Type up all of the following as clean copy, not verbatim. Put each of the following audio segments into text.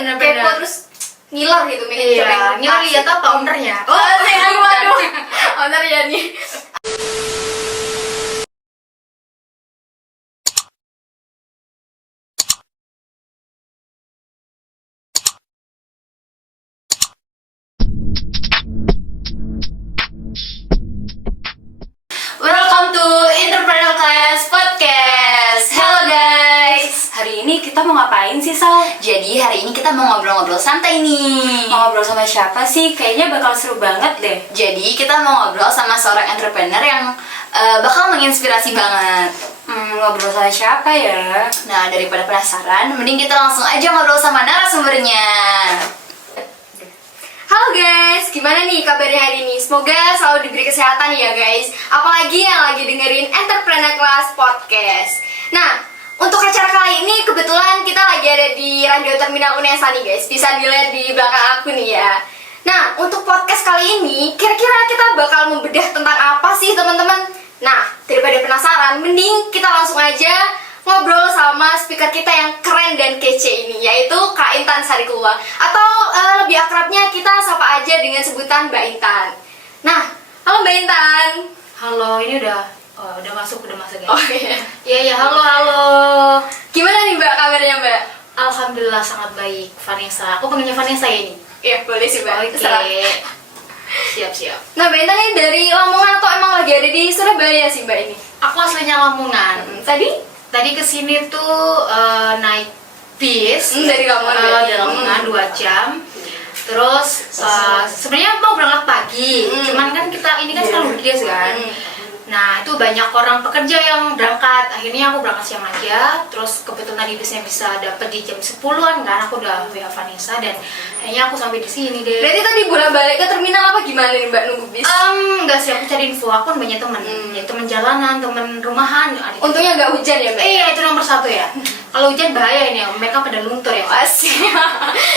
kepo terus ngiler gitu, iya, ngiler lihat apa ownernya. Waduh, ownernya nih. Welcome to Entrepreneur Class Podcast. Hello guys. Hari ini kita mau ngapain sih, Sal? Jadi hari ini kita mau ngobrol-ngobrol santai nih. Mau ngobrol sama siapa sih? Kayaknya bakal seru banget deh. Jadi kita mau ngobrol sama seorang entrepreneur yang bakal menginspirasi banget. Ngobrol sama siapa ya? Nah, daripada penasaran, mending kita langsung aja ngobrol sama narasumbernya. Halo guys, gimana nih kabarnya hari ini? Semoga selalu diberi kesehatan ya guys. Apalagi yang lagi dengerin Entrepreneur Class Podcast. Nah, untuk acara kali ini kebetulan kita lagi ada di Radio Terminal Unesa nih guys. Bisa dilihat di belakang aku nih ya. Nah, untuk podcast kali ini kira-kira kita bakal membedah tentang apa sih teman-teman? Nah, daripada penasaran, mending kita langsung aja ngobrol sama speaker kita yang keren dan kece ini, yaitu Kak Intan Sarikula, atau lebih akrabnya kita sapa aja dengan sebutan Mbak Intan. Nah, halo Mbak Intan. Halo, ini udah masuk ya. Oh iya. Iya, halo. Gimana nih Mbak kabarnya Mbak? Alhamdulillah sangat baik, Vanessa. Aku panggilnya Vanessa ya ini. Iya, boleh sih Mbak. Oke. Terserah. Siap. Nah, Mbak Intan ini dari Lamongan atau emang lagi ada di Surabaya sih Mbak ini? Aku aslinya Lamongan. Tadi kesini tuh naik bis dari Lamongan. dari Lamongan 2 jam. Terus sebenarnya mau berangkat pagi, cuman kan kita ini kan sekarang weekdays kan. Nah, itu banyak orang pekerja yang berangkat. Akhirnya aku berangkat siang aja. Terus kebetulan tadi bisnya bisa dapet di jam 10-an kan. Aku udah WA Vanessa dan akhirnya aku sampai di sini deh. Berarti tadi bolak-balik ke terminal apa gimana nih Mbak nunggu bis? Enggak sih, aku cari info. Aku kan banyak temen, ya temen jalanan, temen rumahan. Untungnya nggak hujan ya Mbak? Iya, itu nomor 1 ya. Kalau hujan bahaya ini, mereka pada luntur ya. Asik.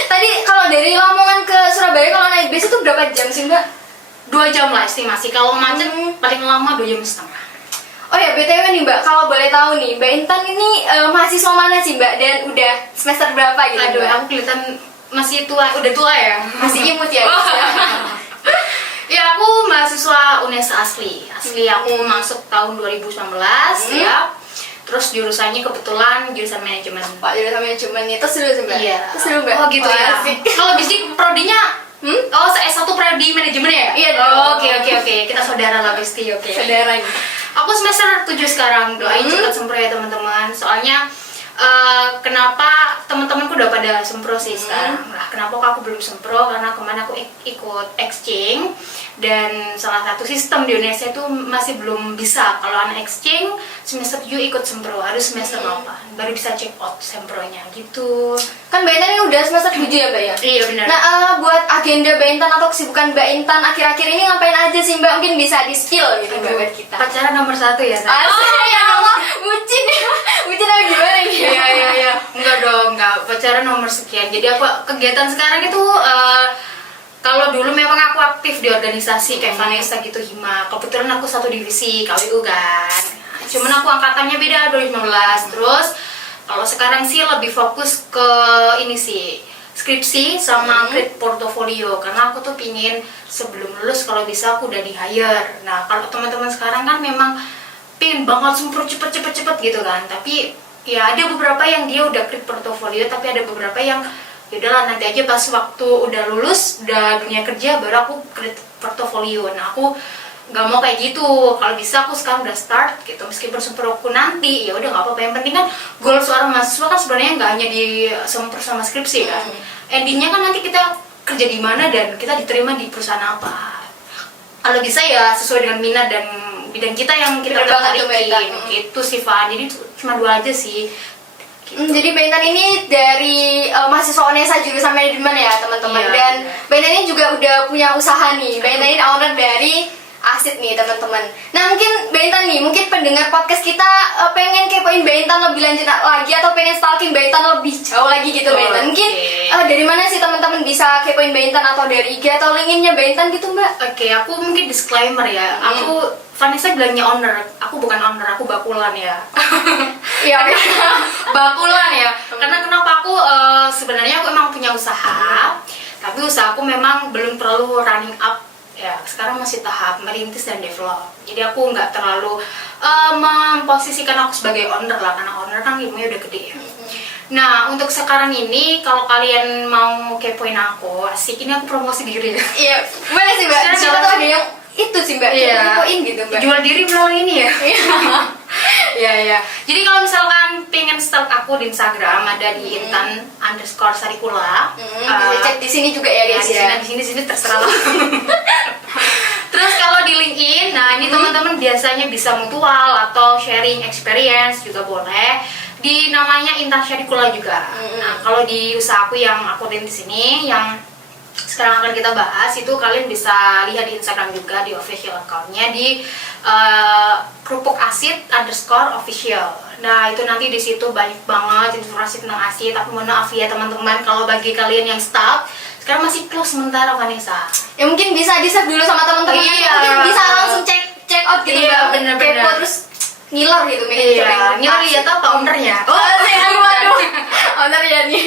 Tadi kalau dari Lamongan ke Surabaya kalau naik bis itu berapa jam sih Mbak? 2 jam lah estimasi. Kalau macet paling lama 2,5 jam. Oh ya, BTW nih Mbak, kalau boleh tahu nih, Mbak Intan ini mahasiswa mana sih Mbak? Dan udah semester berapa gitu Aduh, Mbak? aku kelihatan masih tua, udah tua ya. Masih imut ya guys ya? Ya, aku mahasiswa Unesa asli aku masuk tahun 2019 ya. Terus jurusannya kebetulan jurusan manajemen. Pak, jurusan manajemen itu seru sih Mbak? Iya. Itu seru Mbak? Oh gitu Wah, ya. asik. Kalau bisnis prodinya Oh, S1 prodi manajemen ya? Iya Oh, dong. Oke. Kita saudara lah Besti, oke. Saudara nih. Aku semester 7 sekarang. Doain cepat sempro ya teman-teman. Soalnya kenapa teman-temanku udah pada sempro sih sekarang. Nah, kenapa aku belum sempro? Karena kemarin aku ikut exchange dan salah satu sistem di Indonesia itu masih belum bisa. Kalau anak exchange semester 7 ikut sempro, harus semester 8 baru bisa check out sempronya gitu. Kan Mbak Intan ini udah semester 7 ya Mbak ya? Iya benar. Nah, buat agenda Mbak Intan atau kesibukan Mbak Intan akhir-akhir ini ngapain aja sih Mbak? Mungkin bisa di-spill gitu Mbak buat kita. Pacaran nomor 1 ya. Asik, ya Allah, bucin ya. Bucin apa gimana nih? Iya. Enggak. Pacaran nomor sekian. Jadi aku kegiatan sekarang itu kalau dulu memang aku aktif di organisasi kayak Vanessa gitu, Hima. Kebetulan aku satu divisi KWU kan. Cuman aku angkatannya beda 2015. Terus kalau sekarang sih lebih fokus ke ini sih, skripsi sama create portfolio, karena aku tuh pingin sebelum lulus kalau bisa aku udah di hire. Nah, kalau teman-teman sekarang kan memang pingin banget sempur cepet gitu kan, tapi ya ada beberapa yang dia udah create portfolio, tapi ada beberapa yang yaudahlah nanti aja pas waktu udah lulus, udah dunia kerja baru aku create portfolio. Nah, aku nggak mau kayak gitu. Kalau bisa aku sekarang udah start gitu, meskipun sempro aku nanti ya udah nggak apa-apa. Yang penting kan goal seorang mahasiswa kan sebenarnya nggak hanya di sempro sama skripsi kan. Endingnya kan nanti kita kerja di mana dan kita diterima di perusahaan apa. Kalau bisa ya sesuai dengan minat dan bidang kita yang kita tertarikin gitu sih Van. Jadi cuma 2 aja sih. Gitu. Jadi Mbak Intan ini dari mahasiswa Unesa jurusan manajemen ya teman-teman. Iya. Dan Mbak Intan ini juga udah punya usaha nih. Mbak Intan ini owner dari Asit nih teman-teman. Nah mungkin Mbak Intan nih, mungkin pendengar podcast kita pengen kepoin Mbak Intan lebih lanjut lagi atau pengen stalking Mbak Intan lebih jauh lagi gitu Mbak Intan. Mungkin dari mana sih teman-teman bisa kepoin Mbak Intan, atau dari IG atau LinkedIn-nya Mbak Intan gitu Mbak? Oke, aku mungkin disclaimer ya. Aku Vanessa bilangnya owner, aku bukan owner, aku bakulan ya. Iya, bakulan ya. Karena kenapa aku sebenarnya aku emang punya usaha, tapi usahaku memang belum terlalu running up ya. Sekarang masih tahap merintis dan develop. Jadi aku nggak terlalu memposisikan aku sebagai owner lah, karena owner kan ilmunya udah gede ya. Nah, untuk sekarang ini kalau kalian mau kepoin aku, asik ini aku promosi diri ya. Iya, boleh sih mbak. Sekarang Siapa jalan jalan tuh ada yang itu sih mbak, Iya. poin gitu mbak. Jual diri melalui ini ya. Iya ya. Jadi kalau misalkan pengen stalk aku di Instagram ada di intan_sarikula. Bisa cek di sini juga ya guys ya. Di sini terserah lah. Terus kalau di LinkedIn, nah ini teman-teman biasanya bisa mutual atau sharing experience juga boleh. Di namanya Intan Syarikula juga. Nah, kalau di usahaku yang aku di sini yang sekarang akan kita bahas itu kalian bisa lihat di Instagram juga di official accountnya di kerupuk_asid_official. Nah itu nanti di situ banyak banget informasi tentang asid. Tapi mohon maaf ya teman-teman kalau bagi kalian yang stuck sekarang masih close sementara Vanessa. Ya mungkin bisa di save dulu sama teman-teman. Iya. Mungkin bisa langsung check out gitu Iya, mbak. bener-bener. Kepo terus ngiler gitu. Iya, ini lihat apa ownernya? Waduh. Owner ya nih.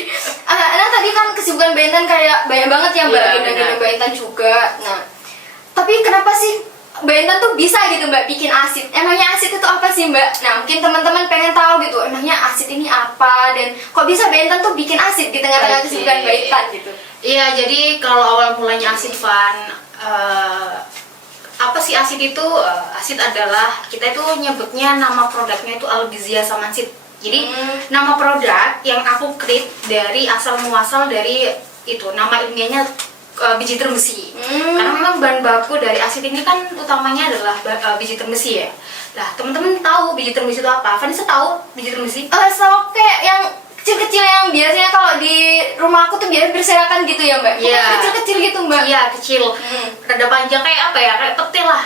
Nah tadi kan kesibukan Mbak Intan kayak banyak banget ya mbak. Iya, Agenda benar. Mbak Intan juga. Nah, tapi kenapa sih Mbak Intan tuh bisa gitu mbak bikin asid? Emangnya asid itu apa sih mbak? Nah mungkin teman-teman pengen tahu gitu. Emangnya asid ini apa dan kok bisa Mbak Intan tuh bikin asid di tengah-tengah Oke. kesibukan Mbak Intan gitu? Iya, jadi kalau awal mulanya asid Van, apa sih asid itu? Asid adalah kita itu nyebutnya nama produknya itu Albizia samansid. Jadi nama produk yang aku create dari asal muasal dari itu nama ilmiahnya biji termesi. Karena memang bahan baku dari asid ini kan utamanya adalah biji termesi ya. Nah teman-teman tahu biji termesi itu apa? Vanessa tahu biji termesi? Sama kayak yang kecil-kecil yang biasanya kalau di rumah aku tuh biasanya berserakan gitu ya mbak? Iya. Kecil-kecil gitu mbak? Iya kecil, rada panjang kayak apa ya? Kayak pete lah.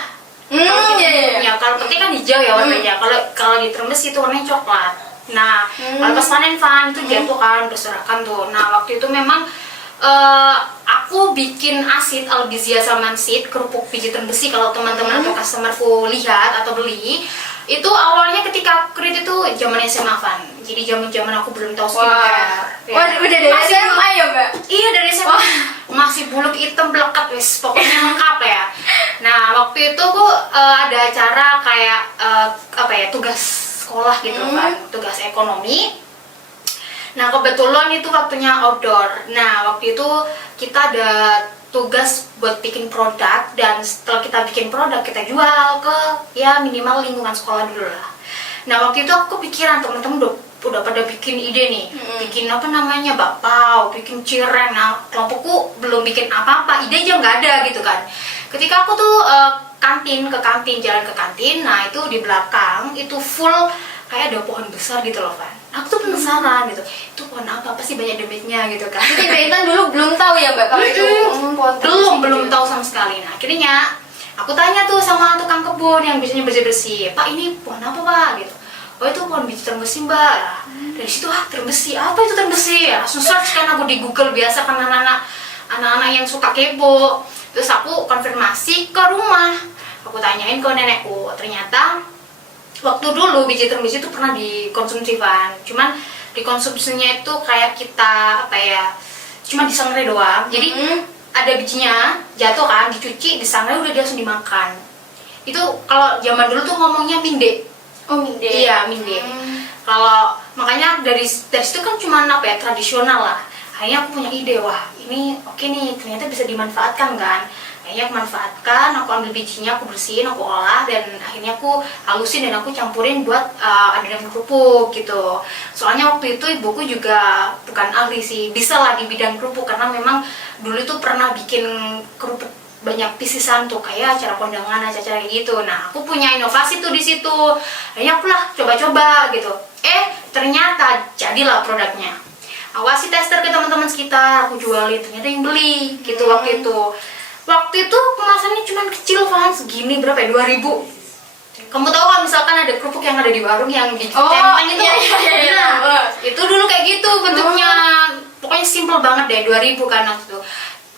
Kalau kita Iya, iya. nyebutnya. Kalau pete kan hijau ya warnanya. Kalau di termes itu warnanya coklat. Nah, kalau pas panen Van itu jatuh kan berserakan tuh. Nah waktu itu memang aku bikin asid Albizia samansid kerupuk biji termesi. Kalau teman-teman atau customerku lihat atau beli itu awalnya ketika aku create itu zaman SMA Van. Jadi zaman aku belum tahu skincare. Ya. Wah, udah dari Masih SMA ya mbak? Iya dari SMA. Masih buluk hitam belekat wis pokoknya lengkap ya. Nah waktu itu aku ada acara kayak apa ya tugas sekolah gitu kan, tugas ekonomi. Nah kebetulan itu waktunya outdoor. Nah waktu itu kita ada tugas buat bikin produk dan setelah kita bikin produk kita jual ke ya minimal lingkungan sekolah dulu lah. Nah waktu itu aku kepikiran teman-teman udah pada bikin ide nih, bikin apa namanya bakpao, bikin cireng. Nah kelompokku belum bikin apa-apa, ide aja nggak ada gitu kan. Ketika aku tuh jalan ke kantin, nah itu di belakang itu full kayak ada pohon besar gitu loh Van. Aku tuh penasaran gitu, itu pohon apa sih banyak demitnya gitu kan. Jadi Mbak Intan dulu belum tahu ya mbak kalau itu pohon belum tahu sama sekali. Nah akhirnya aku tanya tuh sama tukang kebun yang biasanya bersih-bersih, Pak ini pohon apa Pak gitu. Oh itu pohon biji termesi mbak. Nah, dari situ termesi, apa itu termesi? Langsung search kan aku di Google biasa kan anak-anak yang suka kepo. Terus aku konfirmasi ke rumah, aku tanyain ke nenekku, ternyata waktu dulu biji termesi itu pernah dikonsumsi Van. Cuman dikonsumsinya itu kayak kita apa ya, cuma disangrai doang. Jadi ada bijinya jatuh kan, dicuci, disangrai udah dia langsung dimakan. Itu kalau zaman dulu tuh ngomongnya minde. Oh minde. Iya minde. Kalau makanya dari situ kan cuma apa ya tradisional lah. Akhirnya aku punya ide, wah ini oke nih ternyata bisa dimanfaatkan kan. Akhirnya aku manfaatkan, aku ambil bijinya, aku bersihin, aku olah dan akhirnya aku halusin dan aku campurin buat adonan kerupuk gitu. Soalnya waktu itu ibuku juga bukan ahli sih, bisa lah di bidang kerupuk karena memang dulu itu pernah bikin kerupuk banyak pisisan tuh kayak acara kondangan, acara kayak gitu. Nah aku punya inovasi tuh di situ. Akhirnya aku lah coba-coba gitu. Ternyata jadilah produknya. Aku kasih tester ke teman-teman sekitar, aku jualin, ternyata yang beli gitu waktu itu. Waktu itu kemasannya cuma kecil Van, segini berapa ya? 2000. Kamu tahu kan misalkan ada kerupuk yang ada di warung yang di tempeng itu? Iya. Nah, itu dulu kayak gitu bentuknya. Pokoknya simple banget deh, 2000 kan waktu itu.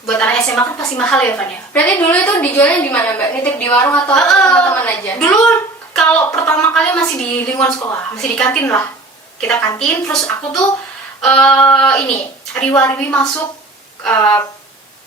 Buat anak SMA kan pasti mahal ya Van ya? Berarti dulu itu dijualnya di mana mbak? Nitip di warung atau teman-teman aja? Dulu kalau pertama kali masih di lingkungan sekolah, masih di kantin lah. Kita kantin, terus aku tuh riwa-riwi masuk uh,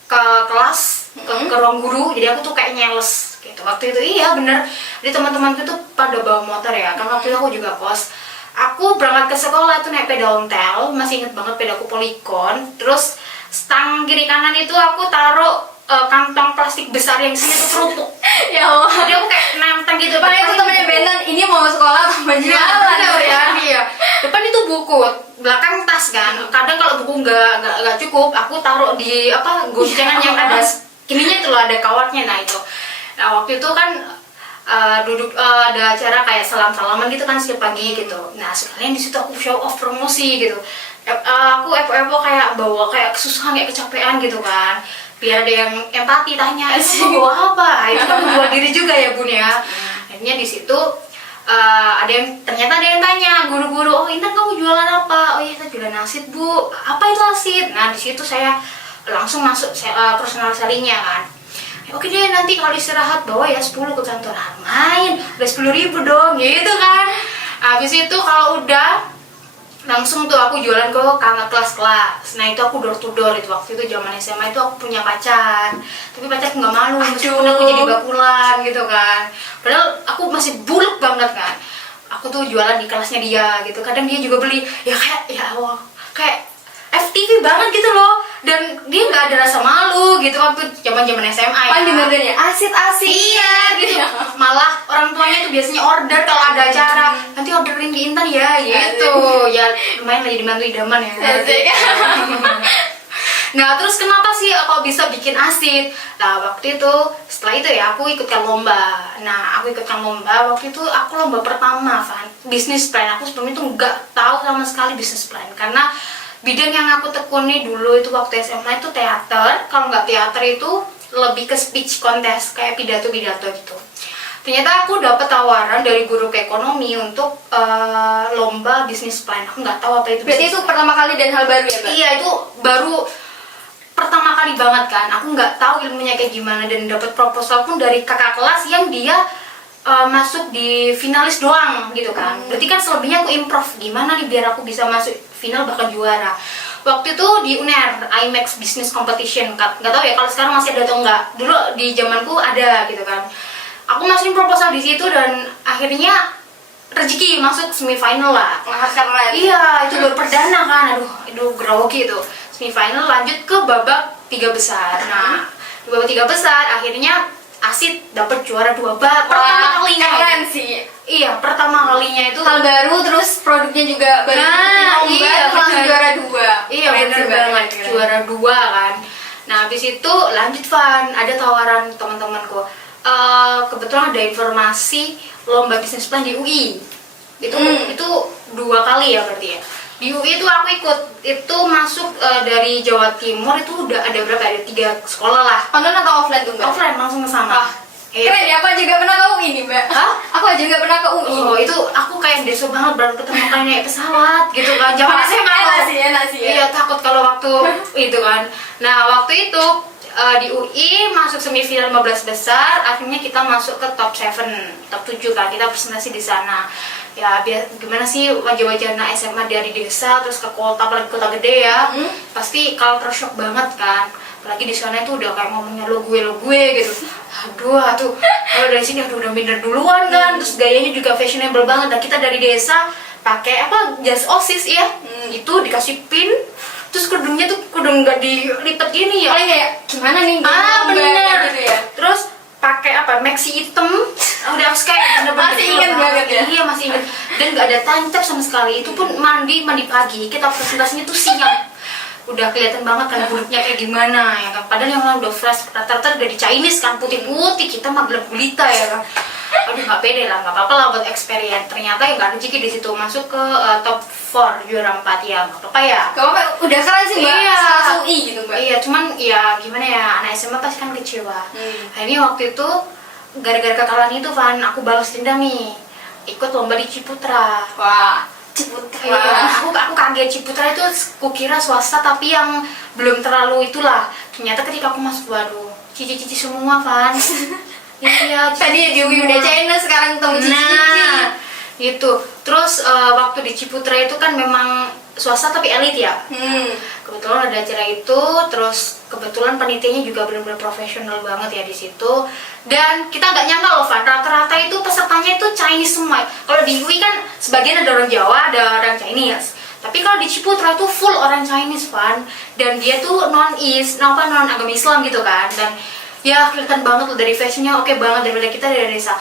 ke kelas, ke ruang guru, jadi aku tuh kayak nyales gitu. Waktu itu iya bener, jadi teman-temanku tuh pada bawa motor ya, kan waktu itu aku juga kos. Aku berangkat ke sekolah tuh naik peda ontel, masih inget banget pedaku Polygon. Terus stang kiri kanan itu aku taruh kantong plastik besar yang isinya tuh kerupuk. Ya Allah. Jadi aku kayak nantang gitu. Depan itu temennya Benan, ini mau sekolah atau mau jalan? Ya, iya. Depan itu buku, belakang tas kan. Kadang kalau buku nggak cukup, aku taruh di apa goncengan yang ada ininya itu loh, ada kawatnya. Nah itu. Nah waktu itu kan duduk ada acara kayak salam-salaman gitu kan setiap pagi gitu. Nah sekalian di situ aku show off promosi gitu. Aku epo-epo kayak bawa kayak kesusahan, kayak kecapean gitu kan. Biar ada yang empati tanya, "Itu bawa apa?" Itu kan jual diri juga ya Bun ya. Akhirnya di situ ternyata ada yang tanya guru-guru, "Oh Intan kamu jualan apa?" "Oh iya saya jualan asid Bu." "Apa itu asid?" Nah di situ saya langsung masuk personal sellingnya kan. "Oke deh nanti kalau istirahat bawa ya 10 ke kantor." Main udah 10.000 dong gitu kan. Habis itu kalau udah langsung tuh aku jualan ke kelas-kelas. Nah itu aku door to door. Itu waktu itu zaman SMA itu aku punya pacar, tapi pacarku nggak malu meskipun aku jadi bakulan gitu kan. Padahal aku masih buluk banget kan. Aku tuh jualan di kelasnya dia gitu. Kadang dia juga beli. Ya kayak ya Allah, kayak FTV banget gitu loh. Dan dia nggak ada rasa malu gitu waktu zaman SMA ya. Kan dengerin ya, asid-asid. Iya gitu. Malah orang tuanya tuh biasanya order kalau ada acara, nanti orderin di Intan ya gitu. Ya lumayan lagi dibantu idaman ya. Nah terus kenapa sih kok bisa bikin asid? Nah waktu itu setelah itu ya aku ikutkan lomba. Nah aku ikutkan lomba waktu itu aku lomba pertama kan bisnis plan. Aku sebelum itu nggak tahu sama sekali bisnis plan karena bidang yang aku tekuni dulu itu waktu SMA itu teater. Kalau nggak teater itu lebih ke speech contest kayak pidato-pidato gitu. Ternyata aku dapat tawaran dari guru ekonomi untuk lomba bisnis plan. Aku nggak tahu apa itu. Berarti itu pertama kali dan hal baru ya Mbak? Iya itu baru pertama kali banget kan. Aku nggak tahu ilmunya kayak gimana dan dapat proposal pun dari kakak kelas yang dia masuk di finalis doang gitu kan. Berarti kan selebihnya aku improv gimana nih biar aku bisa masuk final bahkan juara. Waktu itu di UNER IMAX Business Competition, nggak tahu ya kalau sekarang masih ada atau enggak. Dulu di zamanku ada gitu kan. Aku masukin proposal di situ dan akhirnya rezeki masuk semifinal lah. Wah keren. Iya itu baru perdana kan. Aduh itu grogi itu. Semifinal lanjut ke babak 3 besar. Nah di babak 3 besar akhirnya asid dapat juara 2 pertama kalinya. Keren sih. Iya pertama kalinya itu Hal baru terus produknya juga baru. iya langsung bener. juara 2. Iya benar banget juara 2 kan. Nah habis itu lanjut Van, ada tawaran teman-temanku. Kebetulan ada informasi lomba bisnis plan di UI. Itu 2 kali ya berarti ya. Di UI itu aku ikut, itu masuk dari Jawa Timur itu udah ada berapa? Ada 3 sekolah lah. Online atau offline tuh Mbak? Offline langsung ke sana. Keren ya, aku juga pernah ke UI nih Mbak. Hah? Aku juga pernah ke UI. Oh itu aku kayak desa banget baru ketemu kalian naik pesawat gitu kan. Zaman SMA enak sih ya. Iya takut kalau waktu itu kan. Nah waktu itu di UI masuk semifinal 15 besar, akhirnya kita masuk ke top 7, top 7 kan, kita presentasi di sana. Ya gimana sih wajah-wajah anak SMA dari desa terus ke kota, apalagi kota gede ya, pasti culture shock banget kan. Apalagi di sana itu udah kayak ngomongnya lo gue gitu. Aduh kalau dari sini udah minder duluan kan, terus gayanya juga fashionable banget. Dan kita dari desa pakai apa jas OSIS ya, itu dikasih pin. Terus kerudungnya tuh kudung nggak dilipat gini ya. Paling kayak gimana nih? Bener gitu ya. Terus pakai apa maxi hitam, udah kayak bener-bener Masih ingat banget ya? Iya masih ingat. Dan nggak ada tancap sama sekali. Itu pun mandi pagi. Kita presentasinya tuh siang. Udah kelihatan banget kan kulitnya kayak gimana ya kan. Padahal yang lain udah fresh, rata-rata udah di Chinese kan, putih-putih, kita mah gelap gulita ya kan. Aduh nggak pede lah, nggak apa-apa lah buat experience. Ternyata ya nggak rezeki di situ, masuk ke top 4 juara 4 ya, nggak apa-apa ya. Gak apa-apa, udah keren sih Mbak. Iya. Salah UI gitu Mbak. Iya, cuman ya gimana ya, anak SMA pasti kan kecewa. Akhirnya waktu itu gara-gara kekalahan itu Van, aku balas dendam nih, ikut lomba di Ciputra. Wah, Ciputra. Iya, aku kaget. Ciputra itu kukira swasta tapi yang belum terlalu itulah. Ternyata ketika aku masuk, waduh, cici-cici semua Van. Iya, Tadi di UI udah China, sekarang ketemu cici-cici. Nah, gitu. Terus waktu di Ciputra itu kan memang swasta tapi elit ya. Hmm. Kebetulan ada acara itu, terus kebetulan panitianya juga benar-benar profesional banget ya di situ. Dan kita nggak nyangka loh, Van, rata-rata itu pesertanya itu Chinese semua. Kalau di UI kan sebagian ada orang Jawa, ada orang Chinese. Tapi kalau di Ciputra itu full orang Chinese, Van. Dan dia tuh non agama Islam gitu kan. Dan ya kelihatan banget loh dari fashionnya, oke banget daripada kita dari desa.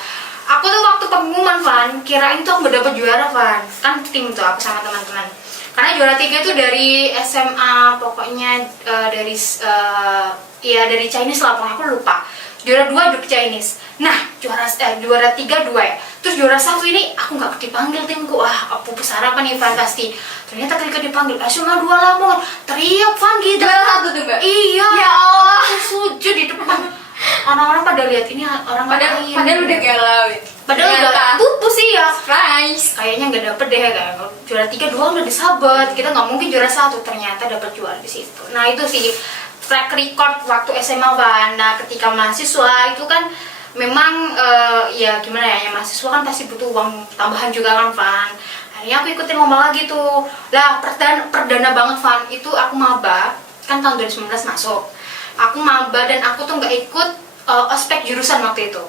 Aku tuh waktu pengumuman, Van, kirain tuh aku dapet juara, Van. Kan tim tuh aku sama teman-teman. Karena juara 3 itu dari SMA, pokoknya dari Chinese lah, pokoknya aku lupa. Juara 2 juga Chinese. Nah, juara 3 2 ya. Terus juara 1 ini aku nggak dipanggil timku. Wah, aku sarapan nih, Van, pasti. Ternyata ketika dipanggil, SMA 2 Lamongan, teriak, Van, gitu. Juara 1 tuh, Mbak? Iya. Ya Allah. Aku sujud di depan. Orang-orang pada lihat ini orang lain. Padahal udah galau. Padahal udah pupus sih ya. Surprise. Kayaknya nggak dapet deh, kayak juara 3 2 udah disabet, kita nggak mungkin juara 1, ternyata dapet juara di situ. Nah itu sih track record waktu SMA, Van. Nah ketika mahasiswa itu kan memang ya gimana ya, mahasiswa kan pasti butuh uang tambahan juga kan, Van. Akhirnya aku ikutin lomba lagi tuh. Lah perdana banget, Van, itu aku maba kan tahun 2019 masuk. Aku maba dan aku tuh nggak ikut ospek jurusan waktu itu.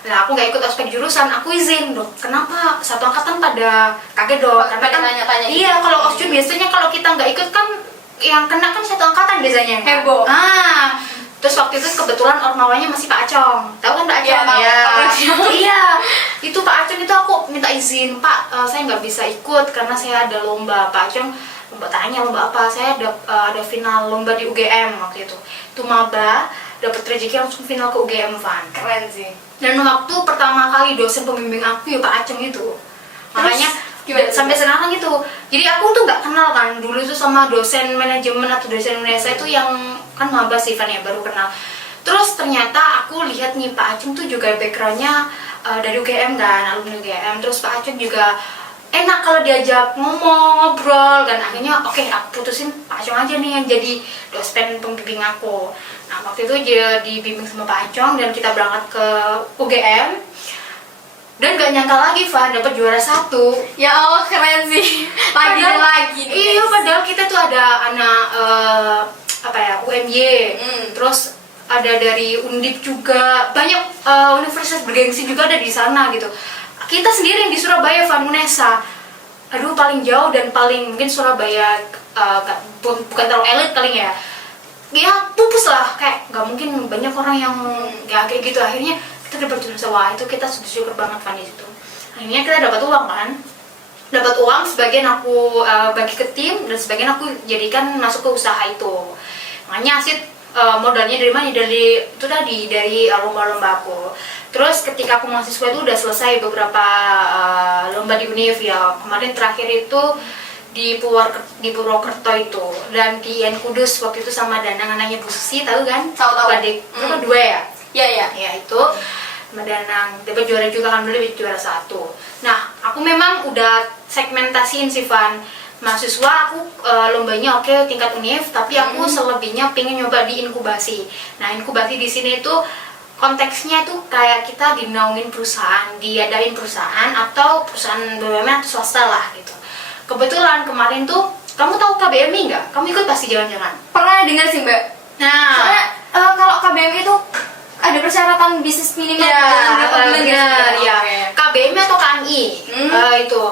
Nah, aku nggak ikut ospek jurusan, aku izin dong. Kenapa? Satu angkatan pada kaget dong. Karena kan tanya-tanya. iya, kalau ospek biasanya kalau kita nggak ikut kan yang kena kan satu angkatan biasanya. Heboh. Terus waktu itu kebetulan ormawanya masih Pak Acong. Tahu kan Pak Acong? Iya. Iya. Itu Pak Acong itu aku minta izin, Pak, saya nggak bisa ikut karena saya ada lomba. Pak Acong tanya lomba apa? Saya ada final lomba di UGM waktu itu. Itu maba, dapat rezeki langsung final ke UGM, Van. Keren sih. Dan waktu pertama kali dosen pembimbing aku ya Pak Aceng itu. Makanya sampai sekarang gitu. Jadi aku tuh nggak kenal kan dulu itu sama dosen manajemen atau dosen Indonesia itu yang kan maba sih, Van, ya baru kenal. Terus ternyata aku lihat nih Pak Aceng tuh juga backgroundnya dari UGM kan, alumni UGM. Terus Pak Aceng juga enak kalau diajak ngomong, ngobrol, dan akhirnya oke, aku putusin Pak Acong aja nih yang jadi dosen pembimbing aku. Nah waktu itu dia dibimbing sama Pak Acong dan kita berangkat ke UGM dan gak nyangka lagi, Van, dapat juara 1. Ya Allah, keren sih. Lagi nih, iya, guys. padahal kita tuh ada anak UMY, terus ada dari Undip juga, banyak universitas bergengsi juga ada di sana gitu. Kita sendiri yang di Surabaya, Van, UNESA, aduh paling jauh dan paling mungkin Surabaya bukan terlalu elit paling ya pupus lah, kayak nggak mungkin banyak orang yang nggak kayak gitu. Akhirnya kita dapat juara, wah itu kita bersyukur banget, Van, di situ. Akhirnya kita dapat uang kan, dapat uang sebagian aku bagi ke tim dan sebagian aku jadikan masuk ke usaha itu. Makanya Asit modalnya dari mana? Dari itu tadi, dari lomba-lomba aku. Terus ketika aku mahasiswa itu udah selesai beberapa lomba di Univ ya. Kemarin terakhir itu di Purwokerto itu, dan di IAIN Kudus waktu itu sama Danang, anaknya Bu Susi, tahu kan? Tahu. Adik itu 2 ya? Iya. Ya itu sama Danang, dapat juara juga kan, dulu juara 1. Nah, aku memang udah segmentasiin sih, Van. Mahasiswa aku lombanya oke tingkat univ, tapi aku selebihnya pengen nyoba di inkubasi. Nah, inkubasi di sini itu konteksnya tuh kayak kita dinaungin perusahaan, diadain perusahaan atau perusahaan BUMN atau swasta lah gitu. Kebetulan kemarin tuh, kamu tahu KBMI nggak? Kamu ikut pasti jangan-jangan. Pernah dengar sih, Mbak. Nah, Soalnya kalau KBMI itu ada persyaratan bisnis minimal berapa bulan gitu? ya. KBMI atau KMI itu.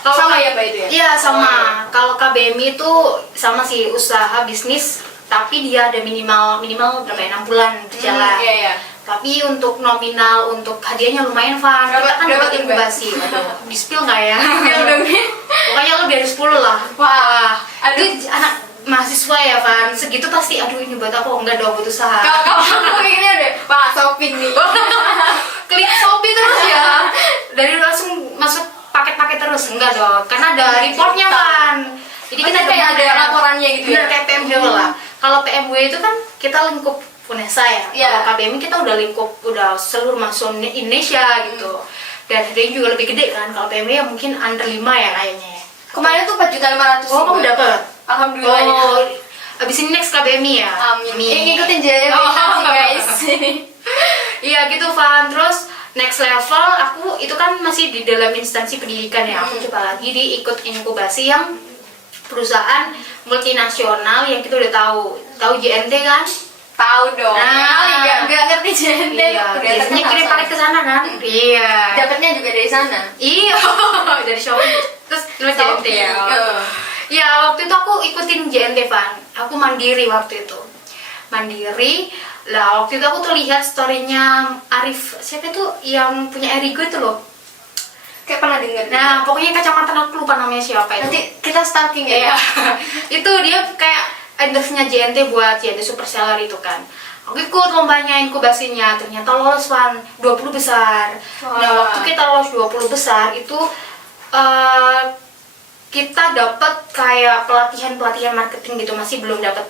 Kalau sama ya, Mbak, itu ya? Iya, sama. Kalau KBMI itu sama sih, usaha bisnis, tapi dia ada minimal berapa ya, 6 bulan berjalan. Iya. Tapi untuk nominal, untuk hadiahnya lumayan, Van. Kita kan dapat inkubasi. Aduh, di-spill nggak ya? Pokoknya lebih dari 10 lah. Wah, Itu anak mahasiswa ya, Van. Segitu pasti, aduh ini buat apa? Enggak dong, buat usaha. Kalau kamu mikirnya udah, wah, shopping nih. Klik Shopee terus ya. Dari langsung masuk paket-paket terus. Enggak dong, karena ada reportnya, Van. Jadi kita kayak ada laporannya gitu ya? Kayak PMW lah. Kalau PMW itu kan kita lingkup UNESA ya. Kalau KBMI kita udah lingkup, udah seluruh masuk Indonesia gitu. Dan harganya juga lebih gede kan. Kalau PMW ya mungkin under 5 ya kayaknya ya. Kemarin tuh 4.500.000. Oh, kamu dapet? Alhamdulillah. Oh, abis ini next KBMI ya? Amin. Ngikutin jaya sih, guys. Iya gitu, Van. Terus next level aku itu kan masih di dalam instansi pendidikan ya. Aku coba lagi ikut inkubasi yang perusahaan multinasional yang kita udah tahu JNT kan. Tahu dong. Nah, nggak ngerti JNT. Iya, biasanya kirim paket ke sana kan. Iya. Dapatnya juga dari sana. Iya, dari Shopee terus JNT Shopee. ya. Ya waktu itu aku ikutin JNT Van. Aku mandiri waktu itu. Mandiri. Lah waktu itu aku tuh lihat storynya Arif. Siapa tuh yang punya Erigo itu loh? Kayak pernah denger. Nah pokoknya kacamata aku lupa namanya siapa itu. Nanti kita stalking ya. Iya. Itu dia kayak endorse-nya JNT buat JNT Super Seller itu kan. Aku ikut lombanya inkubasinya, ternyata lolos Van 20 besar. Wow. Nah waktu kita lolos 20 besar itu kita dapat kayak pelatihan marketing gitu, masih belum dapat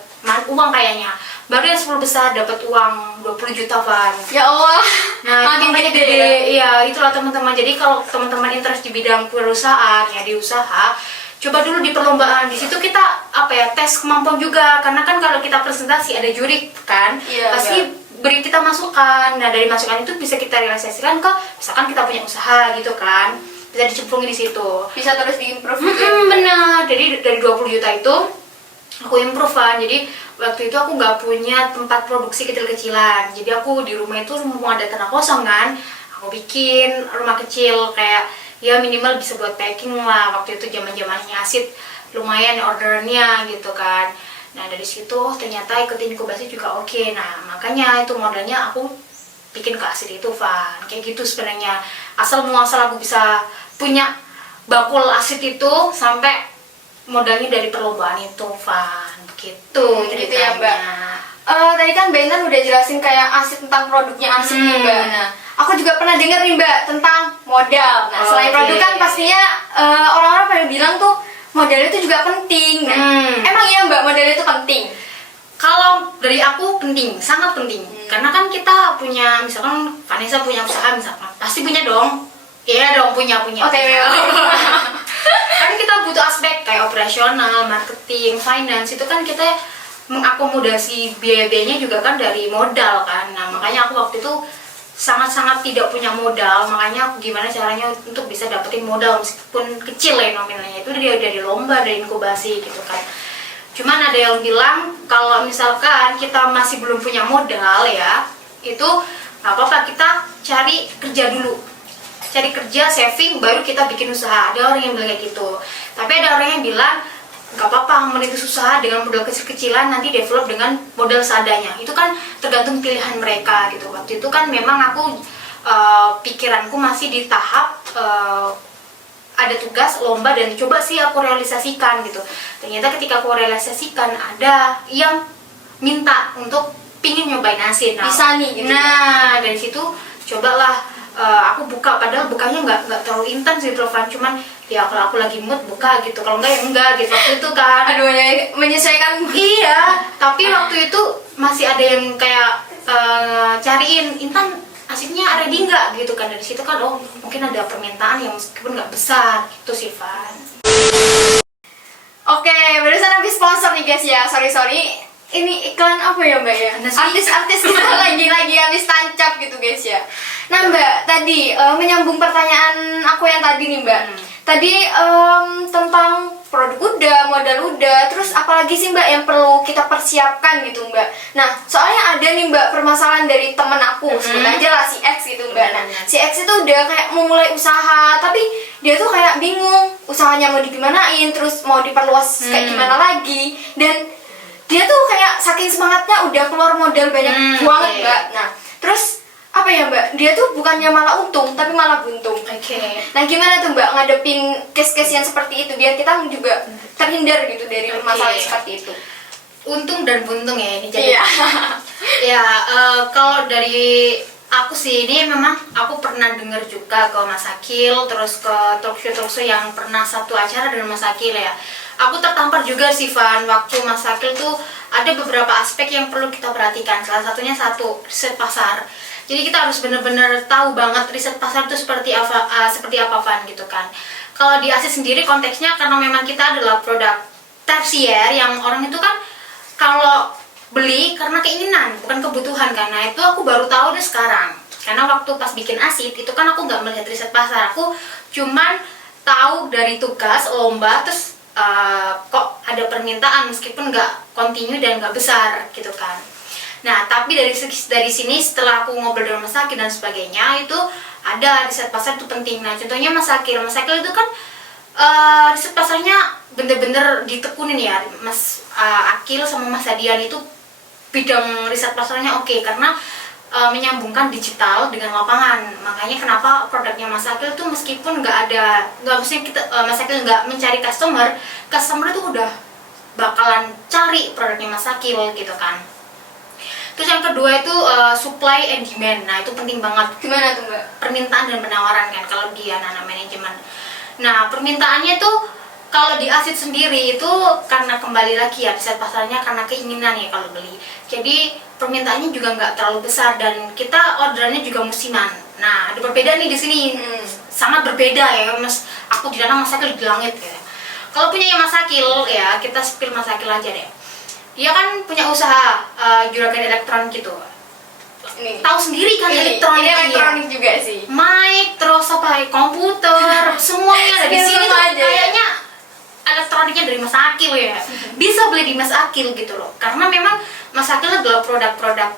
uang kayaknya. Baru yang 10 besar dapat uang 20 juta Van. Ya Allah. Nah, makin itu gede. Iya, itulah teman-teman. Jadi kalau teman-teman interest di bidang perusahaan ya di usaha, coba dulu di perlombaan. Di situ kita tes kemampuan juga. Karena kan kalau kita presentasi ada juri kan, Iya, pasti beri kita masukan. Nah, dari masukan itu bisa kita realisasikan ke misalkan kita punya usaha gitu kan. Bisa dicemplungin di situ. Bisa terus diimprove gitu. Benar. Jadi dari 20 juta itu aku improve kan. Jadi waktu itu aku nggak punya tempat produksi kecil-kecilan. Jadi aku di rumah itu mau ada tanah kosong kan. Aku bikin rumah kecil kayak ya minimal bisa buat packing lah. Waktu itu zaman-zamannya asid lumayan ordernya gitu kan. Nah dari situ ternyata ikutin inkubasi juga oke. Nah makanya itu modalnya aku bikin ke asid itu Van. Kayak gitu sebenarnya. Asal muasal aku bisa punya bakul asid itu sampai modalnya dari perlombaan itu Van. Gitu Gitu ya Mbak. Tadi kan Mbak Intan udah jelasin kayak asid tentang produknya asid nih Mbak. Nah, aku juga pernah dengar nih Mbak tentang modal. Nah, selain produk kan pastinya orang-orang pada bilang tuh modal itu juga penting. Nah, emang iya Mbak modal itu penting? Kalau dari aku penting, sangat penting. Karena kan kita punya, misalkan Vanessa punya usaha misalkan, pasti punya dong. Iya dong punya. OTW. Kan kita butuh aspek kayak operasional, marketing, finance itu kan kita mengakomodasi biaya-biayanya juga kan dari modal kan. Nah makanya aku waktu itu sangat-sangat tidak punya modal, makanya aku gimana caranya untuk bisa dapetin modal meskipun kecil ya nominalnya itu dari lomba, dari inkubasi gitu kan. Cuman ada yang bilang kalau misalkan kita masih belum punya modal ya, itu nggak apa-apa, kita cari kerja dulu. Cari kerja, saving, baru kita bikin usaha. Ada orang yang bilang kayak gitu. Tapi ada orang yang bilang nggak apa-apa, merintis usaha dengan modal kecil-kecilan, nanti develop dengan modal seadanya. Itu kan tergantung pilihan mereka gitu. Waktu itu kan memang aku pikiranku masih di tahap ada tugas lomba dan coba sih aku realisasikan gitu. Ternyata ketika aku realisasikan ada yang minta untuk pingin nyobain asin. Bisa nih gitu. Nah dari situ cobalah aku buka, padahal bukanya nggak terlalu intens gitu Van, cuman ya kalau aku lagi mood buka gitu, kalau enggak ya enggak gitu waktu itu kan. Aduh, menyesuaikan. Iya, tapi waktu itu masih ada yang kayak cariin Intan asiknya ready nggak gitu kan. Dari situ kan oh mungkin ada permintaan yang meskipun nggak besar gitu sih Van. Oke, barusan habis sponsor nih guys ya. Sorry. Ini iklan apa ya Mbak ya? Artis-artis kita lagi habis tancap gitu guys ya. Nah Mbak, tadi menyambung pertanyaan aku yang tadi nih Mbak. Tadi tentang produk udah, modal udah, terus apalagi sih Mbak yang perlu kita persiapkan gitu Mbak. Nah, soalnya ada nih Mbak permasalahan dari temen aku, sebut aja lah si X gitu Mbak. Nah, si X itu udah kayak mau mulai usaha, tapi dia tuh kayak bingung usahanya mau digimanain, terus mau diperluas kayak gimana lagi, dan dia tuh kayak saking semangatnya udah keluar modal banyak banget Mbak. Nah, terus apa ya Mbak, dia tuh bukannya malah untung tapi malah buntung. Nah gimana tuh Mbak ngadepin case-case yang seperti itu biar kita juga terhindar gitu dari masalah seperti itu? Untung dan buntung ya ini jadi. Iya. Ya kalau dari aku sih ini memang aku pernah dengar juga ke Mas Akil, terus ke talkshow yang pernah satu acara dengan Mas Akil ya. Aku tertampar juga sih Van, waktu Mas Akil tuh ada beberapa aspek yang perlu kita perhatikan. Salah satunya riset pasar. Jadi kita harus benar-benar tahu banget riset pasar itu seperti apa Van gitu kan. Kalau di ASIS sendiri konteksnya karena memang kita adalah produk tersier yang orang itu kan kalau beli karena keinginan bukan kebutuhan kan. Nah itu aku baru tahu deh sekarang. Karena waktu pas bikin ASID itu kan aku nggak melihat riset pasar. Aku cuman tahu dari tugas lomba terus kok ada permintaan meskipun nggak continue dan nggak besar gitu kan. Nah, tapi dari sini setelah aku ngobrol dengan Mas Akil dan sebagainya, itu ada riset pasar itu penting. Nah, contohnya Mas Akil itu kan riset pasarnya bener-bener ditekunin ya. Mas Akil sama Mas Hadian itu bidang riset pasarnya oke, karena menyambungkan digital dengan lapangan. Makanya kenapa produknya Mas Akil tuh meskipun nggak maksudnya Mas Akil nggak mencari customer itu udah bakalan cari produknya Mas Akil gitu kan. Terus yang kedua itu supply and demand. Nah, itu penting banget. Gimana tuh Mbak? Permintaan dan penawaran kan kalau di anak-anak manajemen. Nah, permintaannya tuh kalau di Asit sendiri itu karena kembali lagi ya riset pasarnya karena keinginan ya kalau beli. Jadi permintaannya juga nggak terlalu besar dan kita orderannya juga musiman. Nah, ada perbedaan nih di sini. Sangat berbeda ya, Mas. Aku di dalam, Mas Akil di langit ya. Kalau punya Mas Akil ya, kita spill Mas Akil aja deh. Dia kan punya usaha juragan elektronik gitu. Tahu sendiri kan elektronik. Ini elektronik juga sih. Mic, terus komputer, semuanya ada di sini tuh aja, kayaknya elektroniknya dari Mas Akil ya. Bisa beli di Mas Akil gitu loh. Karena memang Mas Akil adalah produk-produk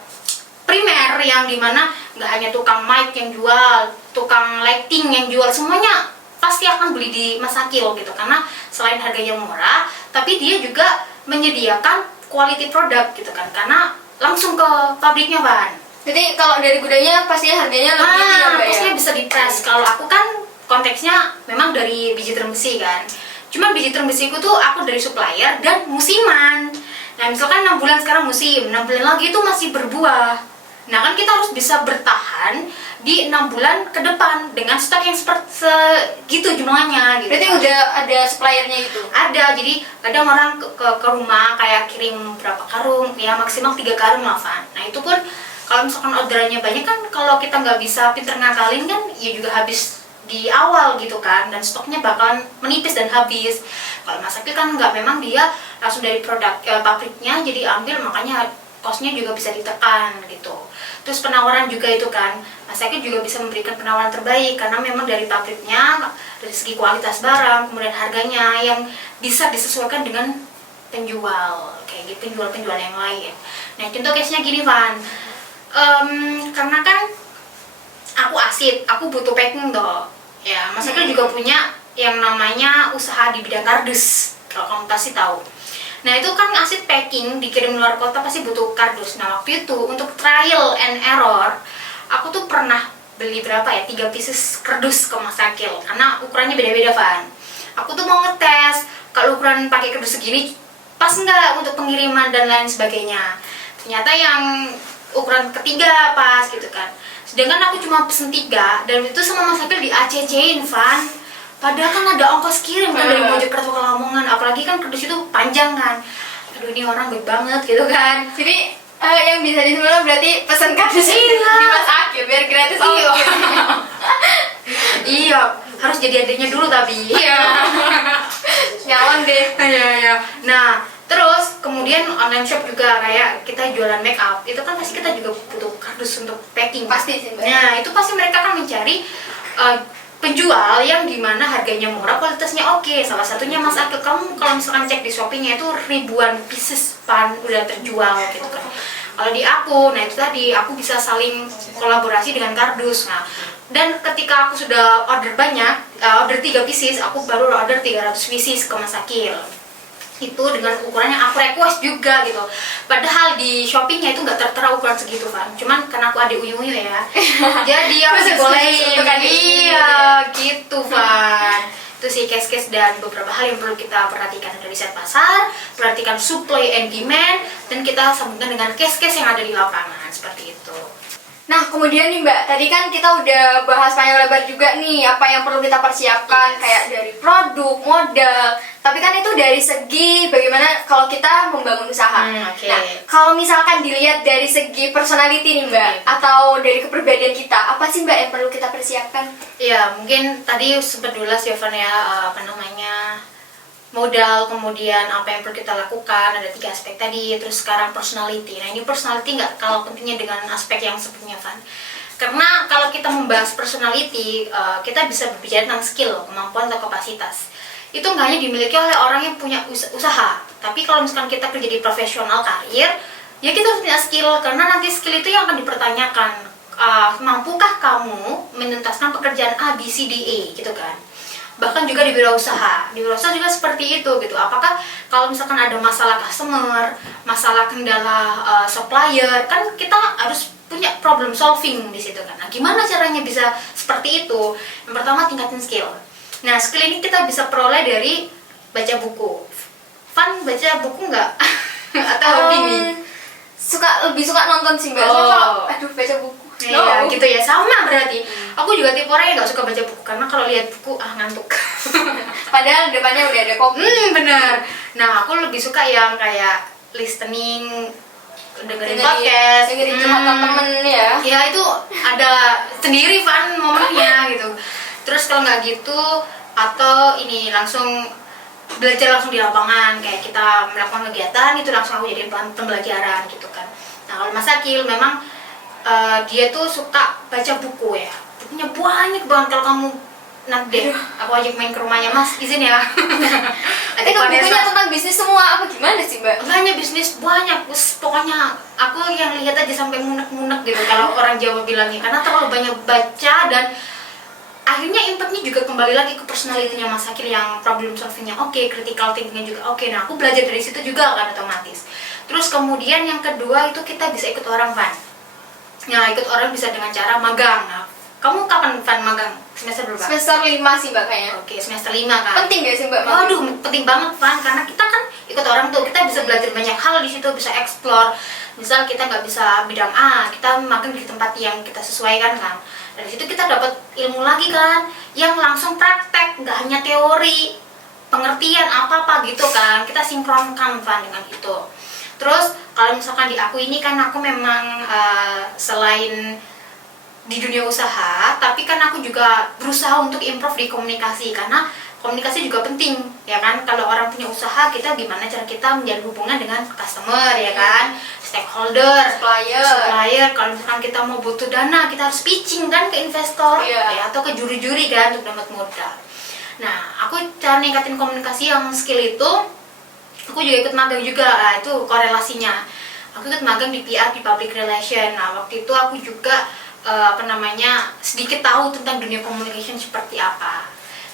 primer yang dimana nggak hanya tukang mic yang jual, tukang lighting yang jual, semuanya pasti akan beli di Mas Akil gitu. Karena selain harganya murah, tapi dia juga menyediakan quality produk gitu kan, karena langsung ke pabriknya Van. Jadi kalau dari gudangnya pasti harganya lebih tinggi ya Mbak ya? Pastinya bisa dipres. Kalau aku kan konteksnya memang dari biji terembesi kan. Cuma biji terembesiku tuh aku dari supplier dan musiman. Nah, misalkan 6 bulan sekarang musim, 6 bulan lagi itu masih berbuah. Nah, kan kita harus bisa bertahan di 6 bulan ke depan dengan stok yang segitu jumlahnya gitu. Berarti kan. udah ada suppliernya itu? Ada, jadi kadang orang ke rumah kayak kirim berapa karung, ya maksimal 3 karung lah Van. Nah, itu pun kalau misalkan orderannya banyak kan, kalau kita nggak bisa pinter ngakalin kan, ya juga habis di awal gitu kan, dan stoknya bakalan menipis dan habis. Kalau Mas Akil kan nggak, memang dia langsung dari produk pabriknya jadi ambil, makanya costnya juga bisa ditekan gitu. Terus penawaran juga itu kan, Mas Akil juga bisa memberikan penawaran terbaik karena memang dari pabriknya, dari segi kualitas barang, kemudian harganya yang bisa disesuaikan dengan penjual, kayak gitu, penjual-penjual yang lain. Nah, contoh case-nya gini Van, karena kan aku Asit, aku butuh packing toh. Ya, Mas Akil juga punya yang namanya usaha di bidang kardus, kalau kamu pasti tahu. Nah, itu kan Asit packing, dikirim luar kota pasti butuh kardus. Nah, waktu itu untuk trial and error, aku tuh pernah beli berapa ya, 3 pieces kardus ke Mas Akil, karena ukurannya beda-beda Van. Aku tuh mau ngetes kalau ukuran pakai kardus segini pas nggak untuk pengiriman dan lain sebagainya. Ternyata yang ukuran ketiga pas gitu kan. Sedangkan aku cuma pesen 3 dan itu sama Mas Akil di ACC-in Van. Padahal kan ada ongkos kirim kan dari Mojokerto ke Lamongan, apalagi kan kardus itu panjang kan. Aduh, ini orang baik banget gitu kan. Jadi yang bisa disimpan berarti pesan kardus di Mas Akil biar gratis. Iya. Iya, harus jadi adanya dulu tapi. Iya. Nyalon deh. Iya. Nah, terus kemudian online shop juga, kayak kita jualan make up, itu kan pasti kita juga butuh kardus untuk packing. Pasti sih Mbak. Nah, itu pasti mereka akan mencari penjual yang dimana harganya murah, kualitasnya oke. Salah satunya Mas Akil. Kamu kalau misalkan cek di Shopee-nya itu ribuan pieces pan udah terjual gitu kan. Kalau di aku, nah itu tadi aku bisa saling kolaborasi dengan kardus. Nah, dan ketika aku sudah order banyak, order 3 pieces, aku baru order 300 pieces ke Mas Akil. Itu dengan ukuran yang aku request juga gitu. Padahal di Shopee-nya itu nggak tertera ukuran segitu kan. Cuman karena aku adik uyu-uyu ya, jadi aku dibolehin. Iya, gitu Van. Itu sih case-case dan beberapa hal yang perlu kita perhatikan dari riset pasar, perhatikan supply and demand, dan kita sambungkan dengan case-case yang ada di lapangan seperti itu. Nah, kemudian nih Mbak, tadi kan kita udah bahas panjang lebar juga nih apa yang perlu kita persiapkan, kayak dari produk, modal. Tapi kan itu dari segi bagaimana kalau kita membangun usaha. Okay. Nah, kalau misalkan dilihat dari segi personality nih Mbak, atau dari kepribadian kita, apa sih Mbak yang perlu kita persiapkan? Ya, mungkin tadi sempat dulu Yovan ya, modal, kemudian apa yang perlu kita lakukan, ada 3 aspek tadi. Terus sekarang personality. Nah, ini personality nggak kalah pentingnya dengan aspek yang sebelumnya Van. Karena kalau kita membahas personality, kita bisa berbicara tentang skill, kemampuan atau kapasitas. itu nggak hanya dimiliki oleh orang yang punya usaha, tapi kalau misalkan kita kerja di profesional karir, ya kita harus punya skill, karena nanti skill itu yang akan dipertanyakan. Mampukah kamu menuntaskan pekerjaan A, B, C, D, E gitu kan. Bahkan juga di wirausaha juga seperti itu gitu. Apakah kalau misalkan ada masalah customer, masalah kendala supplier, kan kita harus punya problem solving di situ kan. Nah, gimana caranya bisa seperti itu? Yang pertama, tingkatin skill. Nah, skill ini kita bisa peroleh dari baca buku. Fun baca buku nggak? Atau hobi nih? Lebih suka nonton sih mbak. Aduh, baca buku. Iya, gitu ya, sama berarti. Aku juga tipe orang yang nggak suka baca buku, karena kalau lihat buku ngantuk. Padahal depannya udah ada kopi. Bener. Nah, aku lebih suka yang kayak listening, dengerin podcast, dengerin curhatan temen ya. Ya itu ada sendiri fun momennya gitu. Terus kalau nggak gitu, atau ini langsung belajar langsung di lapangan, kayak kita melakukan kegiatan itu langsung aku jadiin pembelajaran gitu kan. Nah, kalau Mas Akil memang dia tuh suka baca buku ya, bukunya banyak banget. Kalau kamu nanti deh, aku ajak main ke rumahnya, Mas, izin ya. Itu bukunya tentang bisnis semua apa gimana sih mbak? Banyak bisnis, banyak. Pokoknya aku yang lihat aja sampai munek-munek gitu kalau orang Jawa bilangnya, karena terlalu banyak baca dan akhirnya impactnya juga kembali lagi ke personality-nya Mas Akil yang problem solving-nya oke, critical thinking-nya juga oke. Nah, aku belajar dari situ juga kan otomatis. Terus kemudian yang kedua itu kita bisa ikut orang Van. Nah, ikut orang bisa dengan cara magang. Nah, kamu kapan Van magang? Semester berapa? Semester 5 sih mbak kayaknya. Oke, semester 5 kan. Penting gak sih mbak? Waduh, penting banget Van, karena kita kan ikut orang tuh, kita bisa belajar banyak hal di situ, bisa explore. Misal kita nggak bisa bidang A, kita magang di tempat yang kita sesuaikan kan. Dari situ kita dapat ilmu lagi kan, yang langsung praktek, nggak hanya teori, pengertian apa-apa gitu kan. Kita sinkronkan Van dengan itu. Terus kalau misalkan di aku ini kan aku memang selain di dunia usaha, tapi kan aku juga berusaha untuk improve di komunikasi, karena komunikasi juga penting ya kan. Kalau orang punya usaha, kita gimana cara kita menjalin hubungan dengan customer ya kan, stakeholder, supplier. Kalau misalkan kita mau butuh dana, kita harus pitching kan ke investor ya, atau ke juri-juri kan untuk dapat modal. Nah, aku cara ningkatin komunikasi yang skill itu, aku juga ikut magang juga. Nah, itu korelasinya. Aku ikut magang di PR, di public relation. Nah, waktu itu aku juga sedikit tahu tentang dunia communication seperti apa.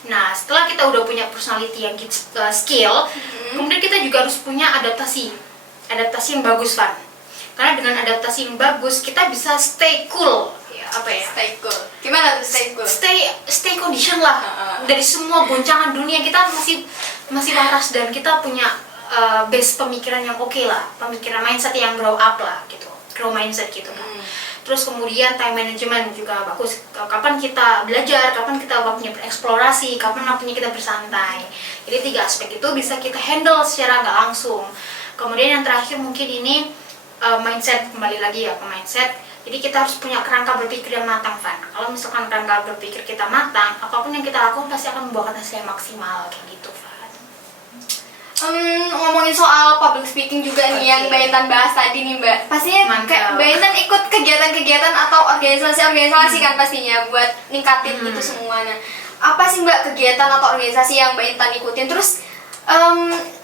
Nah, setelah kita udah punya personality yang skill, kemudian kita juga harus punya adaptasi yang bagus Van. Karena dengan adaptasi yang bagus, kita bisa stay cool. Stay cool. Gimana tuh stay cool? Stay condition lah. Dari semua goncangan dunia, kita masih waras dan kita punya base pemikiran yang oke lah, pemikiran mindset yang grow up lah gitu, grow mindset gitu kan. Terus kemudian time management juga bagus. Kapan kita belajar, kapan kita waktunya bereksplorasi, kapan waktunya kita bersantai. Jadi 3 aspek itu bisa kita handle secara nggak langsung. Kemudian yang terakhir mungkin ini mindset, kembali lagi ya ke mindset. Jadi kita harus punya kerangka berpikir yang matang Van. Kalau misalkan kerangka berpikir kita matang, apapun yang kita lakukan pasti akan membawakan hasil yang maksimal kayak gitu Van. Ngomongin soal public speaking juga nih yang Mbak Intan bahas tadi nih Mbak. Pastinya kayak Mbak Intan ikut kegiatan-kegiatan atau organisasi-organisasi kan pastinya buat ningkatin itu semua. Nah, apa sih Mbak kegiatan atau organisasi yang Mbak Intan ikutin? Terus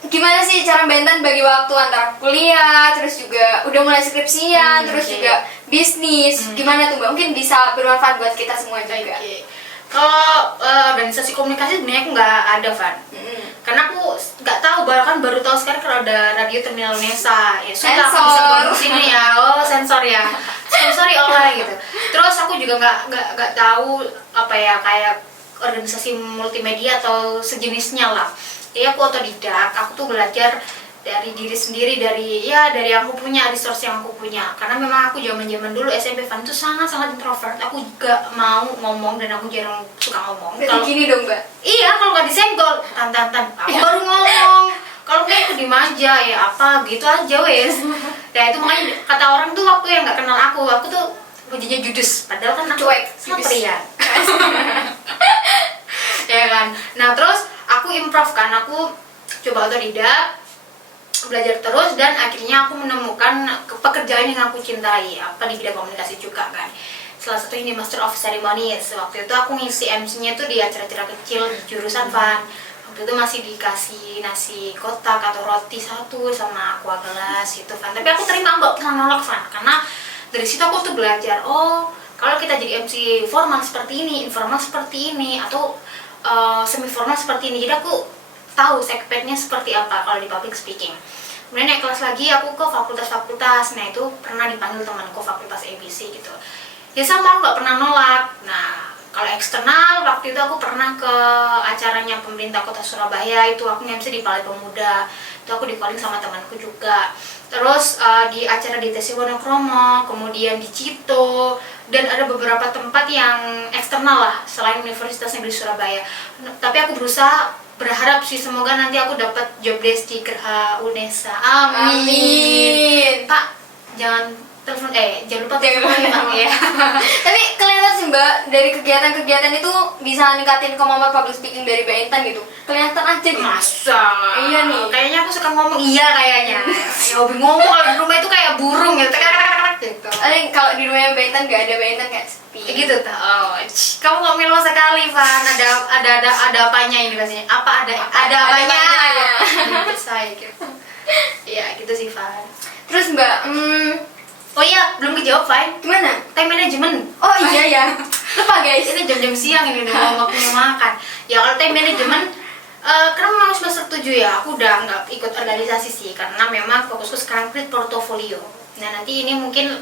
gimana sih cara Mbak Intan bagi waktu antara kuliah, terus juga udah mulai skripsian, terus juga bisnis. Gimana tuh Mbak? Mungkin bisa bermanfaat buat kita semua juga. Kalau organisasi komunikasi sebenarnya aku nggak ada Van. Karena aku nggak tahu, baru tahu sekarang kalau ada radio Terminal Nesa. Ya sudah, aku bisa ngomong sini ya. Oh, sensor ya. Sorry oleh gitu. Terus aku juga nggak tahu kayak organisasi multimedia atau sejenisnya lah. Jadi aku otodidak, aku tuh belajar dari diri sendiri, dari yang aku punya, resource yang aku punya. Karena memang aku zaman dulu SMP Van itu sangat introvert. Aku juga mau ngomong dan aku jarang suka ngomong. Kalau gini dong Mbak. Iya, kalau nggak disenggol, tan. Aku baru ngomong. Kalau kayak aku diem aja ya apa gitu aja wes. Ya itu makanya kata orang tuh waktu yang nggak kenal aku tuh wajahnya judes. Padahal kan aku cuek, pria. Ya kan. Nah terus aku improve kan, aku coba otodidak, belajar terus, dan akhirnya aku menemukan pekerjaan yang aku cintai, apa di bidang komunikasi juga kan. Salah satu ini Master of Ceremonies. Waktu itu aku ngisi MC-nya tuh di acara-acara kecil di jurusan Van. Aku Waktu itu masih dikasih nasi kotak atau roti satu sama aqua gelas gitu kan. Tapi aku terima, nggak pernah nolak Van, karena dari situ aku tuh belajar, oh kalau kita jadi MC formal seperti ini, informal seperti ini, atau semi formal seperti ini. Jadi aku tahu segmennya seperti apa kalau di public speaking. Kemudian naik kelas lagi aku ke fakultas-fakultas. Nah itu pernah dipanggil temanku fakultas ABC gitu. Ya sama, aku nggak pernah nolak. Nah kalau eksternal, waktu itu aku pernah ke acaranya pemerintah kota Surabaya, itu aku MC di Balai Pemuda. Itu aku di-calling sama temanku juga. Terus di acara di TC Wonokromo, kemudian di Cito, dan ada beberapa tempat yang eksternal lah selain Universitas Negeri Surabaya. Tapi aku berusaha, berharap sih semoga nanti aku dapat job desk di Gerha Unesa. Amin. Pak, jangan telepon, jangan lupa telepon ya. Tapi kelihatan sih Mbak, dari kegiatan-kegiatan itu bisa ningkatin kemampuan public speaking dari Mbak Intan gitu. Kelihatan aja gitu. Masa? Iya nih. Kayaknya aku suka ngomong iya kayaknya. Ya hobi ngomong, kalau di rumah itu kayak burung gitu. Gitu. Kalau di rumah Mbak Intan nggak ada Mbak Intan kayak sepi. Gitu tuh. Oh, kamu kok melo sekali, Van. Ada apanya ini biasanya? Apa ada apanya? Saya gitu. Iya, gitu sih, Van. Terus Mbak, Oh iya, belum kejawab, Van. gimana? Time management. Oh iya ya, lupa guys. Ini jam-jam siang ini udah mau waktunya makan. Ya kalau time management, karena memang semester 7 ya, aku udah nggak ikut organisasi sih, karena memang fokusku sekarang create portfolio. Nah nanti ini mungkin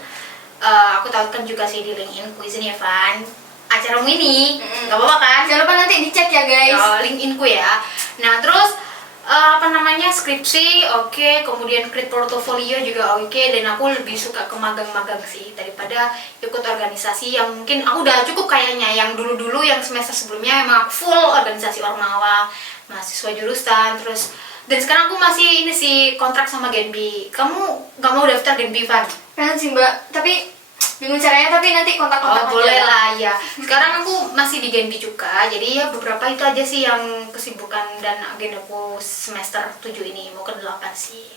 aku tautkan juga sih di LinkedIn quiz ini ya, Van. Acaramu ini, nggak apa-apa kan? Jangan lupa nanti dicek ya guys. LinkedIn-ku ya. Nah terus skripsi oke, kemudian create portfolio juga oke, dan aku lebih suka ke magang-magang sih daripada ikut organisasi yang mungkin aku udah cukup kayaknya. Yang dulu-dulu yang semester sebelumnya emang aku full organisasi Ormawa, mahasiswa jurusan, terus dan sekarang aku masih ini sih kontrak sama Genbi. Kamu nggak mau daftar Genbi, Van? Pengen sih Mbak, tapi bingung caranya, tapi nanti kontak-kontak aja. Boleh lah ya. Sekarang aku masih di Genbi juga, jadi ya beberapa itu aja sih yang kesibukan dan agendaku semester 7 ini, mau ke 8 sih.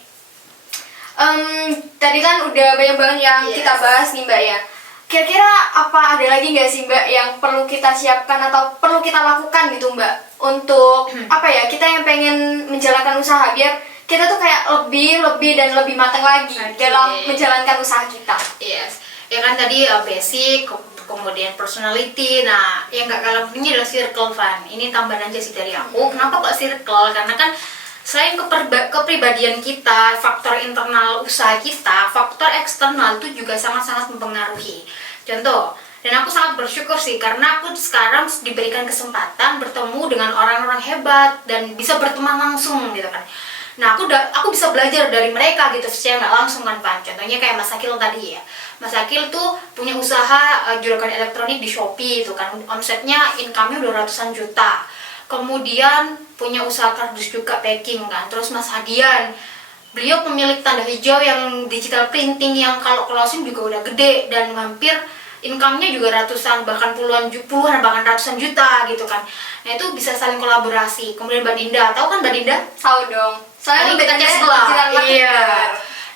Tadi kan udah banyak banget yang kita bahas nih Mbak ya. Kira-kira apa ada lagi nggak sih Mbak yang perlu kita siapkan atau perlu kita lakukan gitu Mbak untuk apa ya, kita yang pengen menjalankan usaha biar kita tuh kayak lebih dan lebih matang lagi dalam menjalankan usaha kita. Yes. Ya kan tadi basic, kemudian personality. Nah, yang nggak kalah pentingnya adalah circle, Van. Ini tambahan aja sih dari aku. Kenapa kok circle? Karena kan selain kepribadian kita, faktor internal usaha kita, faktor eksternal itu juga sangat-sangat mempengaruhi. Contoh, dan aku sangat bersyukur sih karena aku sekarang diberikan kesempatan bertemu dengan orang-orang hebat dan bisa berteman langsung gitu kan. Nah, aku bisa belajar dari mereka gitu secara nggak langsung kan, Pan. Contohnya kayak Mas Akil tadi ya. Mas Akil tuh punya usaha juragan elektronik di Shopee itu kan. Omsetnya, income-nya udah ratusan juta. Kemudian punya usaha kardus juga packing kan. Terus Mas Hadian, beliau pemilik tanda hijau yang digital printing yang kalau closing juga udah gede dan hampir income-nya juga ratusan, bahkan puluhan bahkan ratusan juta gitu kan. Nah, itu bisa saling kolaborasi. Kemudian Mbak Dinda, tahu kan Mbak Dinda? Tahu dong. Soalnya kita cek sebelah. Iya.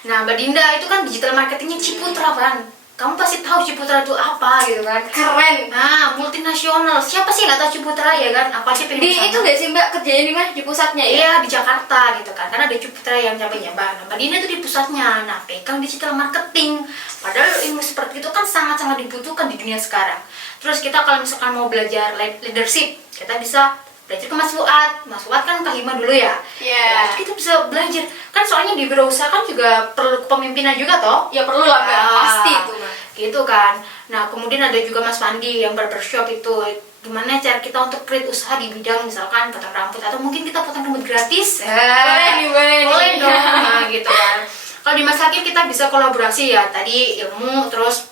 Nah, Mbak Dinda itu kan digital marketingnya Ciputra, kan? Kamu pasti tahu Ciputra itu apa gitu kan? Keren. Nah, multinasional. Siapa sih nggak tahu Ciputra ya kan? Apa aja pengen Di itu nggak sih Mbak kerjanya di mana? Di pusatnya ya? Iya, di Jakarta gitu kan. Karena ada Ciputra yang cabangnya Mbak. Mbak Dinda itu di pusatnya. Nah, pegang digital marketing. Padahal ilmu seperti itu kan sangat-sangat dibutuhkan di dunia sekarang. Terus kita kalau misalkan mau belajar leadership, kita bisa belajar ke Mas Fuad. Mas Fuad kan Kahima dulu ya. Iya. Ya, kita bisa belajar. Kan soalnya di berusaha kan juga perlu kepemimpinan juga toh. Ya perlu lah Mbak, pasti itu Mbak. Gitu kan. Nah, kemudian ada juga Mas Pandi yang barbershop itu. Gimana cara kita untuk create usaha di bidang misalkan potong rambut atau mungkin kita potong rambut gratis. Boleh dong. Nah, gitu kan. Kalau di Mas Akil kita bisa kolaborasi ya. Tadi ilmu, terus